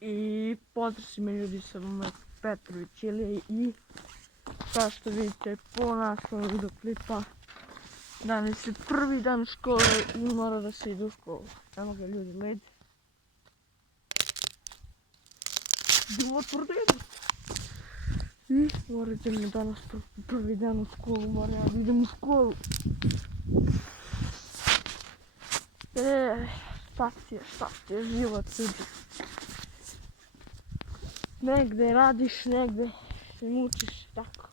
I pozdrav svima ljudi, sam Petrović Ilija i kao što vidite po naslovu videoklipa danas je prvi dan škole i mora da se ide u školu. Evo ga ljudi, led. Idemo tvrdo. I morate mi danas prvi dan u školu, moram da idem u školu. Šta ti je život ljudi. Negde radiš, negde se mučiš, tako.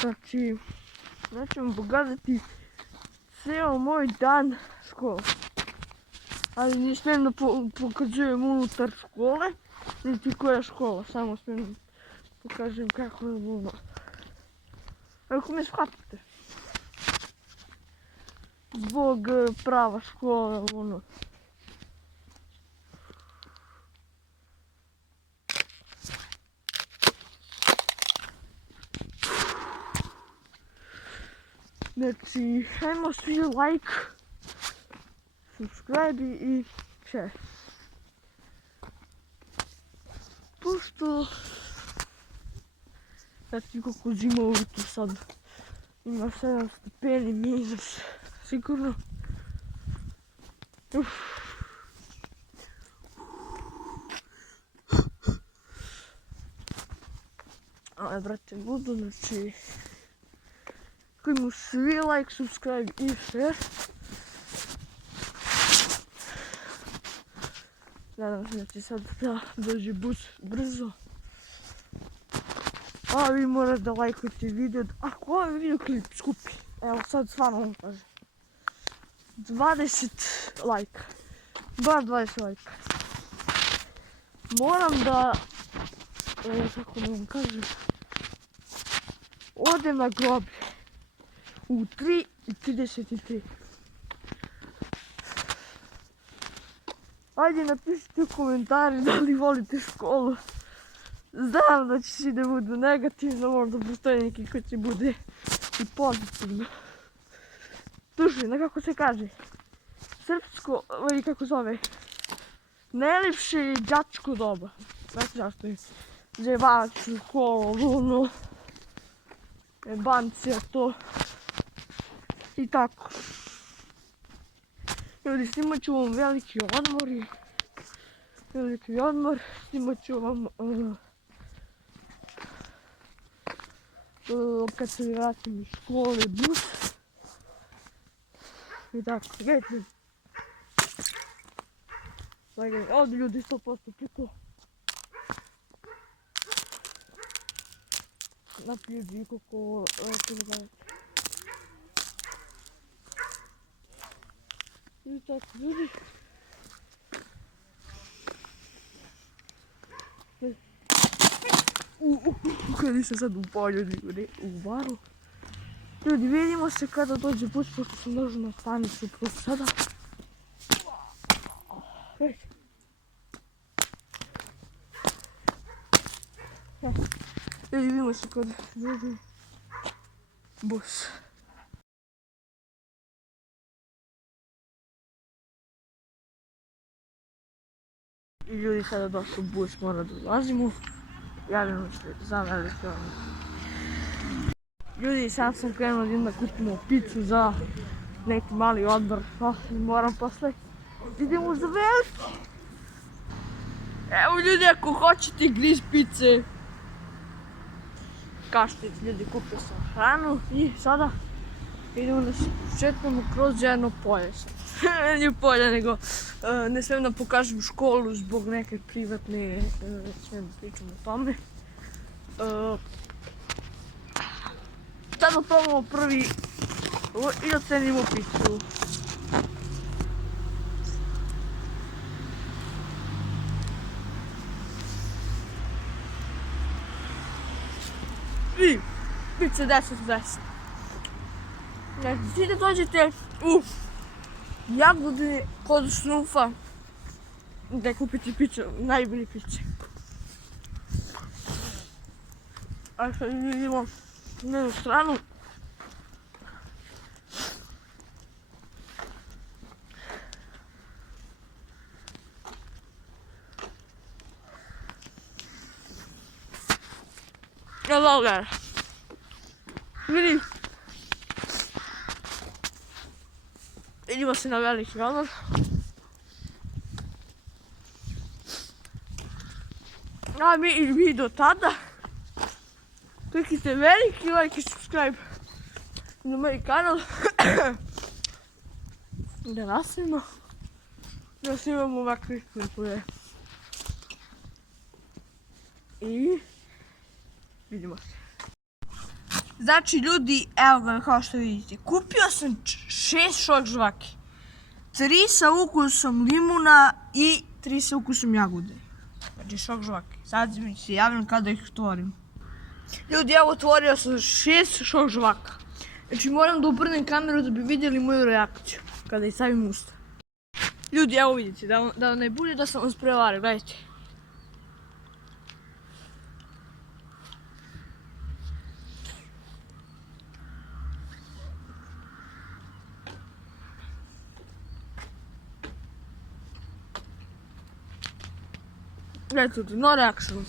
Znači, neću vam pokazati ceo moj dan škole. Ali ne smijem da pokazujem unutar škole, niti koja je škola, samo smijem da pokažem kako je ono. Ako me shvatite. Zbog prava škola, ono. Znači, ajmo svi like, subscribe i share. Pošto, znači kako zima ovdje tu sad, ima 7 stepeni minus, sigurno. Ale brate, budu, znači, ako imamo svi like, subscribe i share. Nadam se da će sad da dođe bus brzo. A vi morate da lajkujete video, ako ovaj videoklip skupi, evo sad stvarno vam kažem, 20 lajka, bar 20 lajka. Moram da, kako da vam kažem, odem na groblje u 3:33. Ajde napišite u komentari da li volite školu. Znam da će svi da budu negativno, možda postoji neki koji će bude i pozitivno. Duže, nekako se kaže, srpsko, ili kako zove, najljepše đačko doba. Znate zašto je? Dževaču, školu, ono, jebancija, to. I tako. Ljudi, snimat ću vam veliki odmor, snimat ću vam kad se vratim iz škole, bus. I tako, gledajte. Ovdje ljudi 100% priko. Napije bi kako se gledajte. I tako, ljudi. Kada nisam sad u polju, u baru. Ljudi, vidimo se kada dođe bus, pošto sam došao na stanicu upravo sada. Ljudi, vidimo se kada dođe bus. I ljudi, sada došao bus, mora da dolazimo. Javljamo se za elektronu. Ljudi, sad sam krenuo da kupimo picu za neki mali odmor. Moram posle. Idemo za veliki. Evo ljudi, ako hoćete griz pice, kažete ljudi, kupio sam hranu i sada idemo da se šetnemo kroz jedno polje. Ne polje, nego ne smijem da pokažem školu zbog neke privatne, smijem da pričam o tome. Sada probamo prvi i da cenimo picu. I pice 10/10. Znači, svi da dođete u Jagodine kod Snufa da kupite piće, najbolje piće. A sad idemo na jednu stranu. Evo ga. Vidi. Idemo se na veliki odmor. A mi do tada. Kliknite veliki like i subscribe na moj kanal. Da nastavimo. Da snimamo ovakve klipove. I vidimo se. Znači ljudi, evo ga kao što vidite. Kupio sam 6 šok žvake. 3 sa ukusom limuna i 3 sa ukusom jagode. Znači šok žvake. Sad mi se javljam kada ih otvorim. Ljudi, evo otvorio sam 6 šok žvaka. Znači moram da obrnem kameru da bi vidjeli moju reakciju kada ih stavim u usta. Ljudi, evo vidite, da ne bude da sam vas prevario, gledajte. Gledajte, no reaction.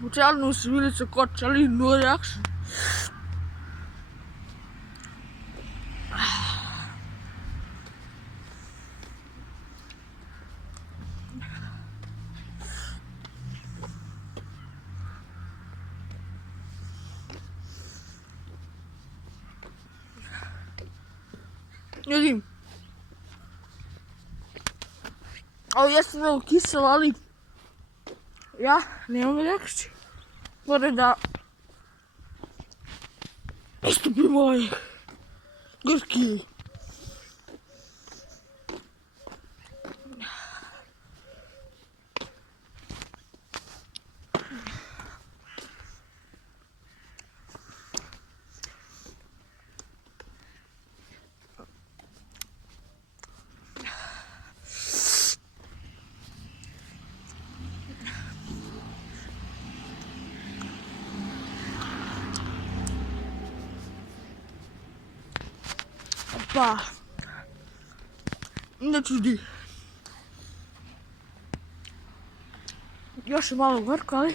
Bukvalno su bili se kočali, no reaction. Ljudi, ovo jeste malo kiselo, ali ja nemam reakciju. Moram da istupim ovaj gorki. Pa, ne čudi. Još je malo gorko, ali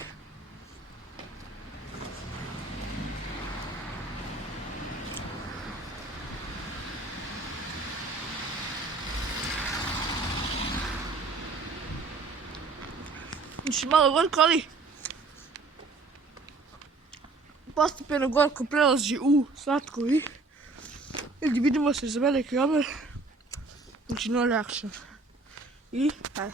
još je malo gorko, ali postepeno gorko prelazi u slatko i vidimo se za veliki odmor. Znači no reaction. I, ajde.